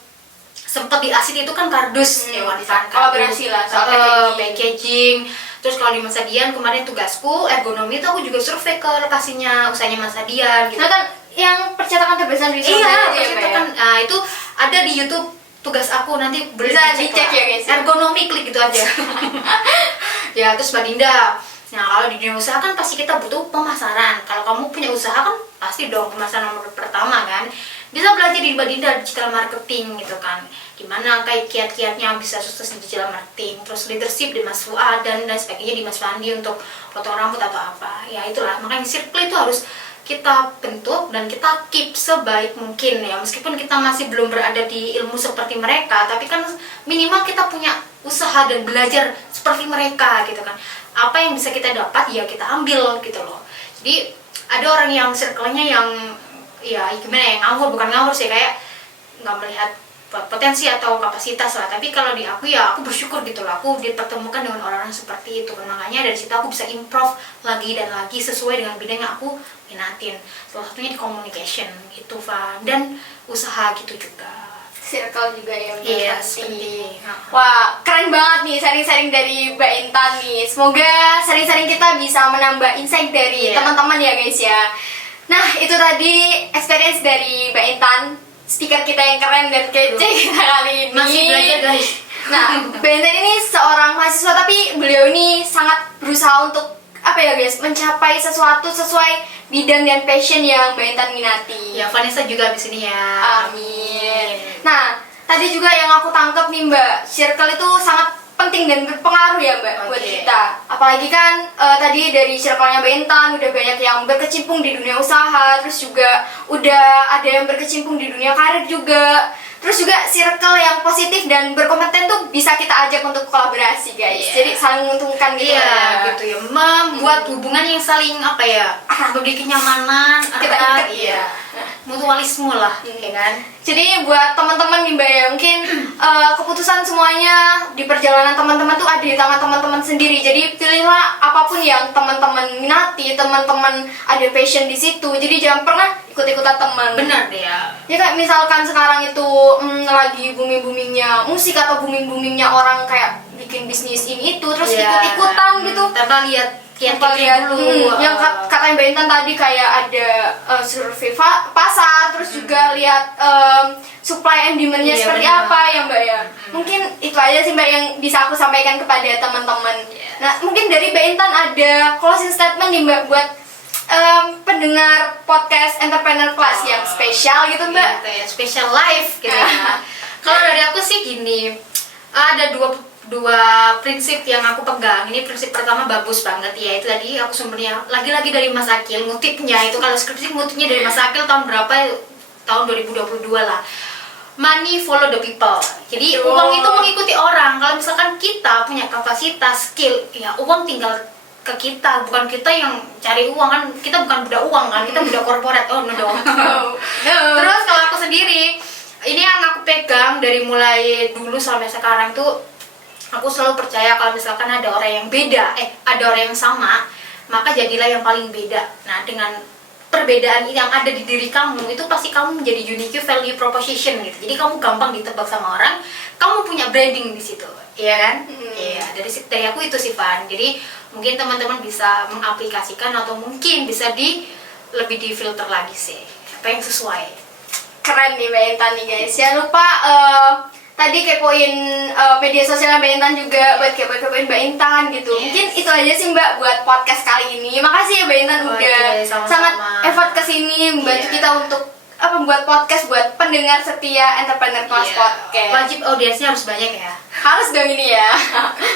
sempat di ASID itu kan kardus ya kan. Kolaborasi lah soal packaging. Terus kalau di Mas Adian kemarin tugasku ergonomi itu aku juga survei ke lokasinya usahanya Mas Adian gitu. Nah kan yang percetakan terbesar di Iya, percetakan. Nah, itu ada di YouTube tugas aku, nanti bisa dicek ya guys. Ergonomi, klik gitu aja. Ya, terus Mbak Dinda. Nah, kalau di dunia usaha kan pasti kita butuh pemasaran. Kalau kamu punya usaha kan pasti dong pemasaran nomor pertama kan. bisa belajar di Mbak Dinda digital marketing gitu kan, gimana kayak kiat-kiatnya bisa sukses di digital marketing, terus leadership di Mas Fuad dan sebagainya di Mas Fandi untuk potong rambut atau apa ya. Itulah makanya circle itu harus kita bentuk dan kita keep sebaik mungkin ya, meskipun kita masih belum berada di ilmu seperti mereka, tapi kan minimal kita punya usaha dan belajar seperti mereka gitu kan. Apa yang bisa kita dapat ya kita ambil gitu loh. Jadi ada orang yang circle-nya yang ya gimana ya, ngawur, bukan ngawur sih, kayak nggak melihat potensi atau kapasitas lah. Tapi kalau di aku ya aku bersyukur gitu loh, aku dipertemukan dengan orang-orang seperti itu kan. Makanya dari situ aku bisa improve lagi dan lagi sesuai dengan bidang yang aku minatin. Salah satunya di communication gitu, Van, dan usaha gitu juga. Circle juga ya, Iya, penting. seperti. Wah, keren banget nih sharing-sharing dari Mbak Intan nih. Semoga sharing-sharing kita bisa menambah insight dari teman-teman ya guys ya. Nah, itu tadi experience dari Mbak Intan, speaker kita yang keren dan kece kita kali ini. Masih belajar guys. Nah, Mbak Intan ini seorang mahasiswa, tapi beliau ini sangat berusaha untuk apa ya guys, mencapai sesuatu sesuai bidang dan passion yang Mbak Intan minati. Ya, Vanessa juga di sini ya. Amin. Nah, tadi juga yang aku tangkap nih Mbak, circle itu sangat penting dan berpengaruh ya Mbak buat kita. Apalagi kan tadi dari circle-nya Mbak Intan udah banyak yang berkecimpung di dunia usaha, terus juga udah ada yang berkecimpung di dunia karir juga. Terus juga circle yang positif dan berkompeten tuh bisa kita ajak untuk kolaborasi guys. Jadi saling menguntungkan gitu Iya, gitu ya. Membuat hubungan yang saling apa ya? Memberi kenyamanan, Kita ikat, iya. Mutualisme lah, ya kan? Jadi buat teman-teman nih Mbak ya, mungkin keputusan semuanya di perjalanan teman-teman tuh ada di tangan teman-teman sendiri. Jadi pilihlah apapun yang teman-teman minati, teman-teman ada passion di situ. Jadi jangan pernah ikut-ikutan teman. Benar deh ya. Ya kayak misalkan sekarang itu lagi booming-boomingnya musik atau booming-boomingnya orang kayak bikin bisnis ini itu, terus ikut-ikutan gitu. Tanpa lihat Kiat-kiat dulu. yang katanya Mbak Intan tadi kayak ada survei pasar, terus juga lihat supply and demand-nya seperti apa ya Mbak ya. Mungkin itu aja sih Mbak yang bisa aku sampaikan kepada teman-teman. Nah, mungkin dari Mbak Intan ada closing statement nih Mbak buat pendengar podcast Entrepreneur Class yang spesial gitu Mbak. Gitu ya, special life gitu ya. Kalau dari aku sih gini, ada dua prinsip yang aku pegang. Ini prinsip pertama bagus banget ya, itu tadi aku sumbernya lagi-lagi dari Mas Akil, ngutipnya itu kalau skripsi ngutipnya dari Mas Akil tahun berapa, tahun 2022 lah. Money follow the people. Jadi uang itu mengikuti orang. Kalau misalkan kita punya kapasitas, skill, ya uang tinggal ke kita, bukan kita yang cari uang kan. Kita bukan budak uang kan, kita budak korporat. Oh no dong. Terus kalau aku sendiri, ini yang aku pegang dari mulai dulu sampai sekarang tuh, aku selalu percaya kalau misalkan ada orang yang beda, ada orang yang sama, maka jadilah yang paling beda. Nah, dengan perbedaan yang ada di diri kamu, itu pasti kamu menjadi unique value proposition gitu. Jadi kamu gampang ditebak sama orang, kamu punya branding di situ, iya kan? Iya, dari aku itu sih Van. Jadi mungkin teman-teman bisa mengaplikasikan atau mungkin bisa lebih di filter lagi sih, apa yang sesuai. Keren nih Mbak Intan nih guys. Jangan lupa tadi kepoin media sosial Mbak Intan juga, buat kepoin Mbak Intan gitu. Mungkin itu aja sih Mbak buat podcast kali ini. Makasih ya Mbak Intan udah sama-sama. sangat effort kesini membantu kita untuk membuat podcast buat pendengar setia Entrepreneur Class Podcast. Wajib audiensnya harus banyak ya. Harus dong ini ya.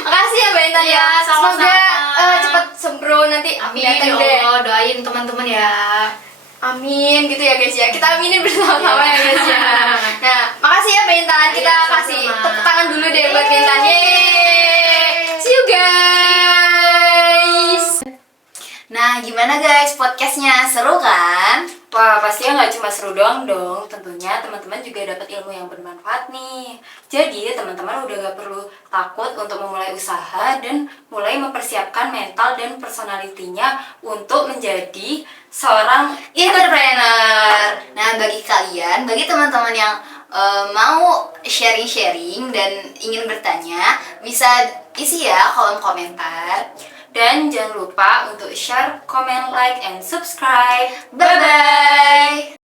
Makasih ya Mbak Intan ya. Sama-sama. Semoga cepet sembro nanti. Amin ya Allah, doain teman-teman ya. Amin gitu ya guys ya. Kita aminin bersama-sama ya guys ya. Nah, makasih ya Mbak Intan. Kita kasih tepuk tangan dulu deh buat Mbak Intan. Yeay. See you guys. Nah, gimana guys podcastnya? Seru kan? Wah, pastinya nggak cuma seru doang dong. Tentunya teman-teman juga dapat ilmu yang bermanfaat nih. Jadi, teman-teman udah nggak perlu takut untuk memulai usaha dan mulai mempersiapkan mental dan personalitinya untuk menjadi seorang entrepreneur. Nah, bagi kalian, bagi teman-teman yang mau sharing-sharing dan ingin bertanya, bisa isi ya kolom komentar. Dan jangan lupa untuk share, comment, like, and subscribe. Bye-bye!